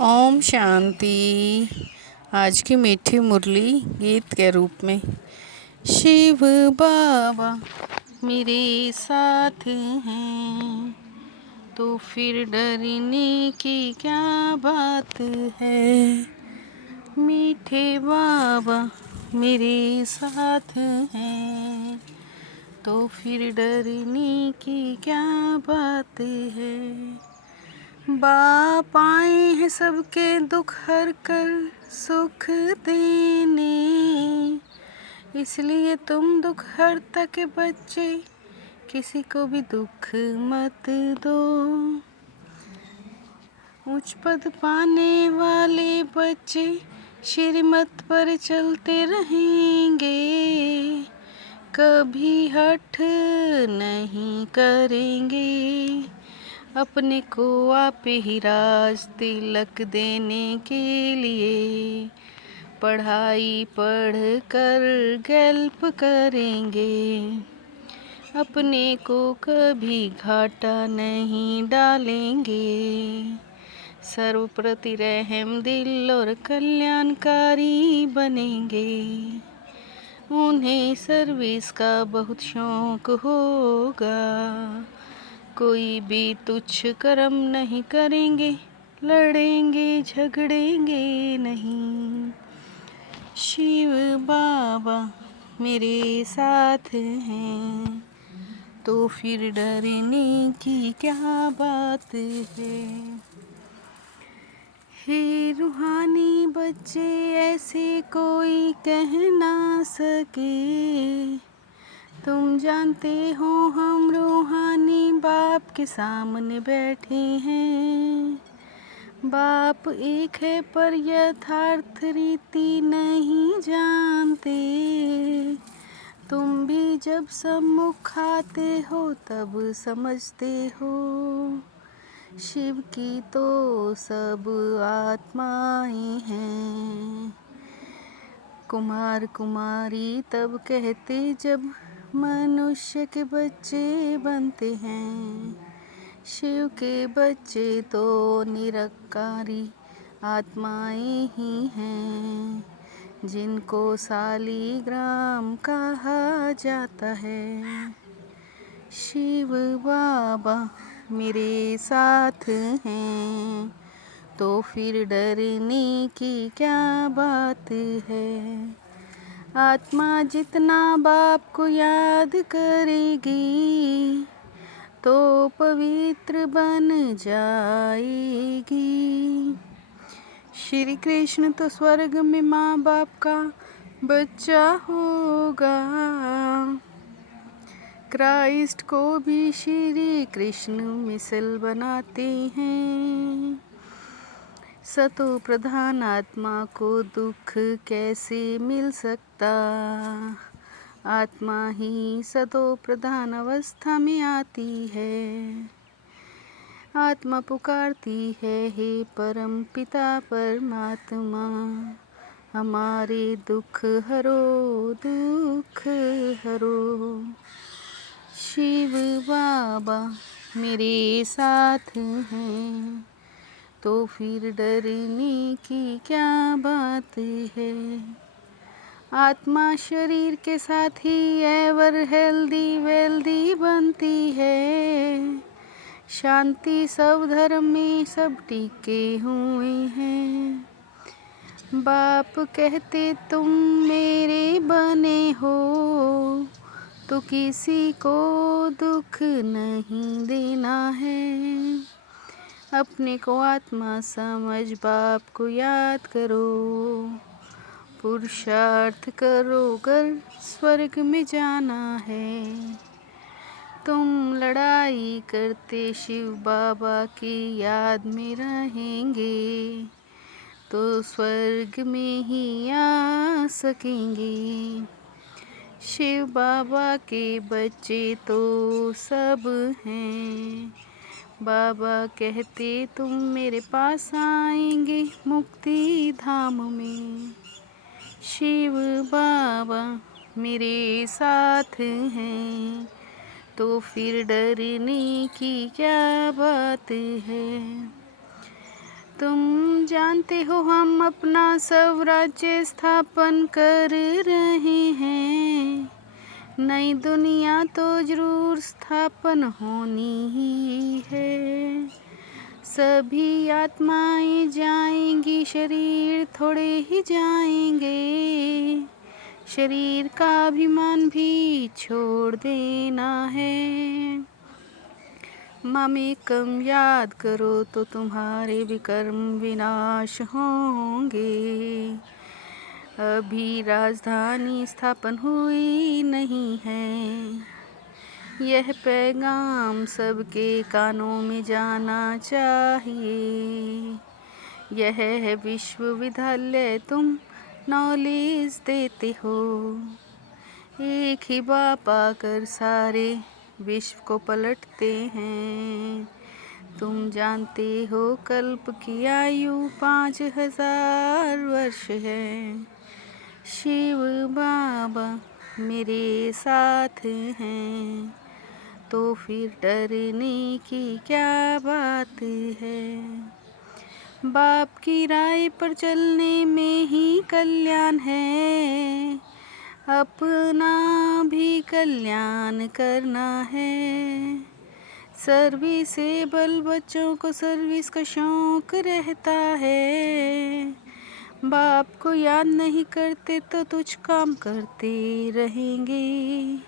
ओम शांति। आज की मीठी मुरली गीत के रूप में। शिव बाबा मेरे साथ हैं तो फिर डरने की क्या बात है। मीठे बाबा मेरे साथ हैं तो फिर डरने की क्या बात है। बाप आए हैं सबके दुख हर कर सुख देने, इसलिए तुम दुख हरता के बच्चे किसी को भी दुख मत दो। उच्च पद पाने वाले बच्चे श्रीमत पर चलते रहेंगे, कभी हठ नहीं करेंगे। अपने को आप ही राज तिलक देने के लिए पढ़ाई पढ़ कर गल्प करेंगे। अपने को कभी घाटा नहीं डालेंगे। सर्वप्रति रहम दिल और कल्याणकारी बनेंगे। उन्हें सर्विस का बहुत शौक होगा। कोई भी तुच्छ कर्म नहीं करेंगे, लड़ेंगे झगड़ेंगे नहीं। शिव बाबा मेरे साथ हैं तो फिर डरने की क्या बात है। हे रूहानी बच्चे ऐसे कोई कह ना सके, तुम जानते हो हम रूहानी बाप के सामने बैठे हैं। बाप एक है पर यथार्थ रीति नहीं जानते। तुम भी जब सम्मुख आते हो तब समझते हो, शिव की तो सब आत्माएं हैं। कुमार कुमारी तब कहते जब मनुष्य के बच्चे बनते हैं। शिव के बच्चे तो निरकारी आत्माएं ही हैं, जिनको शालिग्राम कहा जाता है। शिव बाबा मेरे साथ हैं तो फिर डरने की क्या बात है। आत्मा जितना बाप को याद करेगी तो पवित्र बन जाएगी। श्री कृष्ण तो स्वर्ग में माँ बाप का बच्चा होगा। क्राइस्ट को भी श्री कृष्ण मिसल बनाते हैं। सतो प्रधान आत्मा को दुख कैसे मिल सकता। आत्मा ही सतो प्रधान अवस्था में आती है। आत्मा पुकारती है, हे परम पिता परमात्मा, हमारे दुख हरो दुख हरो। शिव बाबा मेरे साथ हैं तो फिर डरने की क्या बात है। आत्मा शरीर के साथ ही एवर हेल्दी वेल्दी बनती है। शांति सब धर्म में सब टिके हुए हैं। बाप कहते तुम मेरे बने हो तो किसी को दुख नहीं देना है। अपने को आत्मा समझ बाप को याद करो। पुरुषार्थ करो कर स्वर्ग में जाना है। तुम लड़ाई करते शिव बाबा की याद में रहेंगे तो स्वर्ग में ही आ सकेंगे। शिव बाबा के बच्चे तो सब हैं। बाबा कहते तुम मेरे पास आएंगे मुक्ति धाम में। शिव बाबा मेरे साथ हैं तो फिर डरने की क्या बात है। तुम तुम जानते हो हम अपना स्वराज्य स्थापन कर रहे हैं। नई दुनिया तो जरूर स्थापन होनी ही है। सभी आत्माएं जाएंगी, शरीर थोड़े ही जाएंगे। शरीर का अभिमान भी छोड़ देना है। मामेकम याद करो तो तुम्हारे विकर्म विनाश होंगे। अभी राजधानी स्थापन हुई नहीं है। यह पैगाम सबके कानों में जाना चाहिए। यह है विश्वविद्यालय, तुम नॉलेज देते हो। एक ही बाप आकर सारे विश्व को पलटते हैं। तुम जानते हो कल्प की आयु 5000 वर्ष है। शिव बाबा मेरे साथ हैं, तो फिर डरने की क्या बात है। बाप की राय पर चलने में ही कल्याण है। अपना भी कल्याण करना है। सर्विसेबल बच्चों को सर्विस का शौक रहता है। बाप को याद नहीं करते तो तुच्छ काम करते रहेंगे।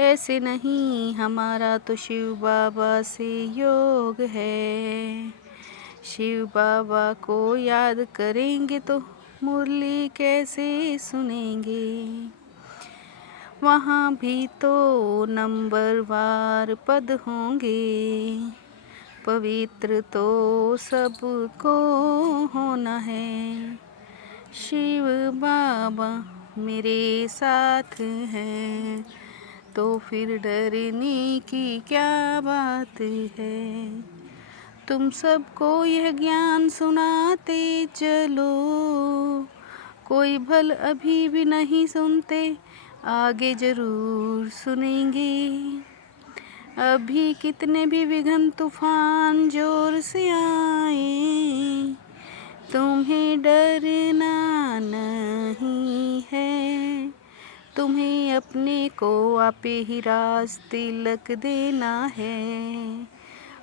ऐसे नहीं, हमारा तो शिव बाबा से योग है। शिव बाबा को याद करेंगे तो मुरली कैसे सुनेंगे। वहाँ भी तो नंबरवार पद होंगे। पवित्र तो सबको होना है। शिव बाबा मेरे साथ हैं, तो फिर डरने की क्या बात है। तुम सबको यह ज्ञान सुनाते चलो। कोई भल अभी भी नहीं सुनते, आगे जरूर सुनेंगे। अभी कितने भी विघ्न तूफान जोर से आए, तुम्हें डरना नहीं है। तुम्हें अपने को आपे ही राज तिलक देना है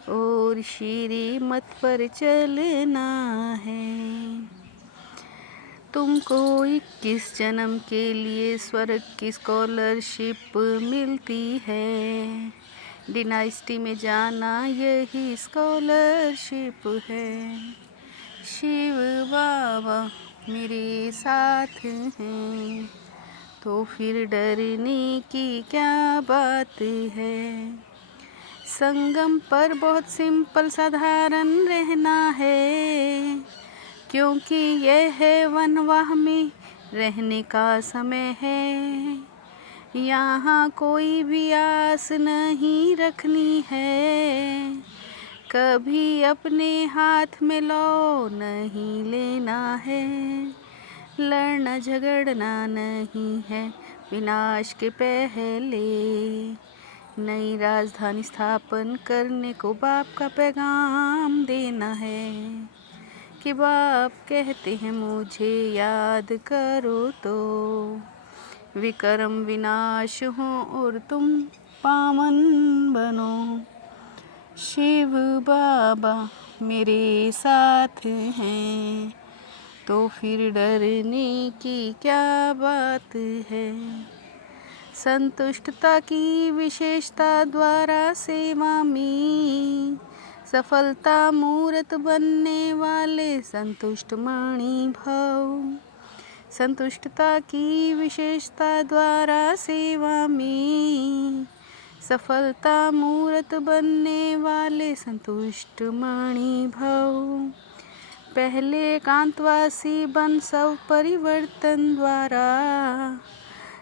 और श्रीमत पर चलना है। तुमको 21 जन्म के लिए स्वर्ग की स्कॉलरशिप मिलती है। डिनाइस्टी में जाना यही स्कॉलरशिप है। शिव बाबा मेरे साथ हैं, तो फिर डरने की क्या बात है। संगम पर बहुत सिंपल साधारण रहना है, क्योंकि यह है वनवाह में रहने का समय है। यहाँ कोई भी आस नहीं रखनी है। कभी अपने हाथ में लौ नहीं लेना है। लड़ना झगड़ना नहीं है विनाश के पहले। नई राजधानी स्थापन करने को बाप का पैगाम देना है कि बाप कहते हैं मुझे याद करो तो विक्रम विनाश हो और तुम पावन बनो। शिव बाबा मेरे साथ हैं, तो फिर डरने की क्या बात है। संतुष्टता की विशेषता द्वारा सेवा में सफलता मूर्त बनने वाले संतुष्ट मणि भव। संतुष्टता की विशेषता द्वारा सेवा में सफलता मूर्त बनने वाले संतुष्ट मणि भव। पहले एकांतवासी बन सब परिवर्तन द्वारा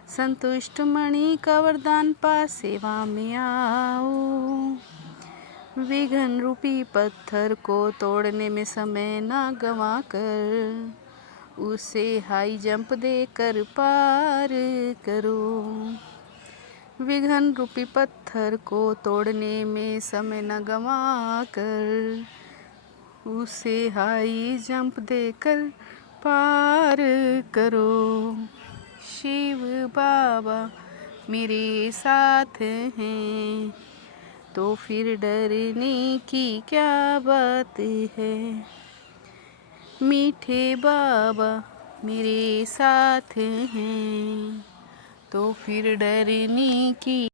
संतुष्ट मणि का वरदान पा सेवा में आओ। विघ्न रूपी पत्थर को तोड़ने में समय न गवा कर उसे हाई जंप देकर पार करो। विघ्न रूपी पत्थर को तोड़ने में समय न गवा कर उसे हाई जंप देकर पार करो। शिव बाबा मेरे साथ हैं, तो फिर डरने की क्या बात है। मीठे बाबा मेरे साथ हैं, तो फिर डरने की